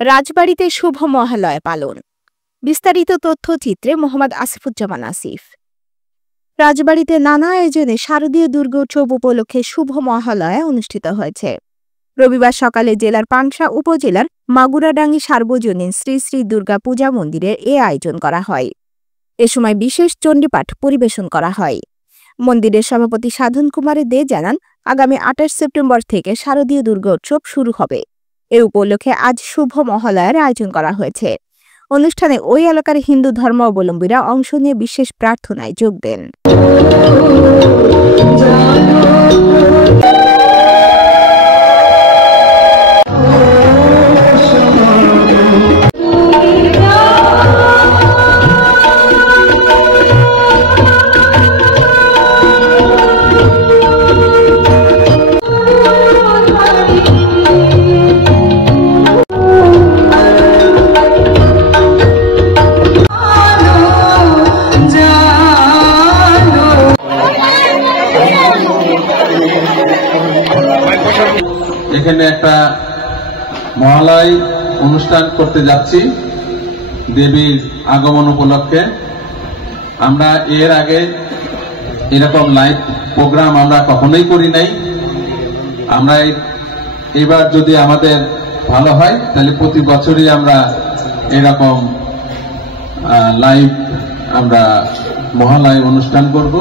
রাজবাড়িতে শুভ মহালয়া পালন। বিস্তারিত তথ্যচিত্রে মোহাম্মদ আসিফুজ্জামান আসিফ। রাজবাড়িতে নানা আয়োজনে শারদীয় দুর্গোৎসব উপলক্ষে শুভ মহালয়া অনুষ্ঠিত হয়েছে। রবিবার সকালে জেলার পাংশা উপজেলার মাগুরাডাঙ্গি সার্বজনীন শ্রী শ্রী দুর্গা পূজা মন্দিরে এ আয়োজন করা হয়। এ সময় বিশেষ চণ্ডীপাঠ পরিবেশন করা হয়। মন্দিরের সভাপতি সাধন কুমার দে জানান, আগামী ২৮ সেপ্টেম্বর থেকে শারদীয় দুর্গোৎসব শুরু হবে। এ উপলক্ষে আজ শুভ মহালয়ার আয়োজন করা হয়েছে। অনুষ্ঠানে ওই এলাকার হিন্দু ধর্মাবলম্বীরা অংশ নিয়ে বিশেষ প্রার্থনায় যোগ দেন। এখানে একটা মহালয় অনুষ্ঠান করতে যাচ্ছি দেবীর আগমন উপলক্ষে। আমরা এর আগে এরকম লাইভ প্রোগ্রাম আমরা কখনোই করি নাই। আমরা এবার যদি আমাদের ভালো হয় তাহলে প্রতি বছরই আমরা এরকম লাইভ আমরা মহালয় অনুষ্ঠান করব।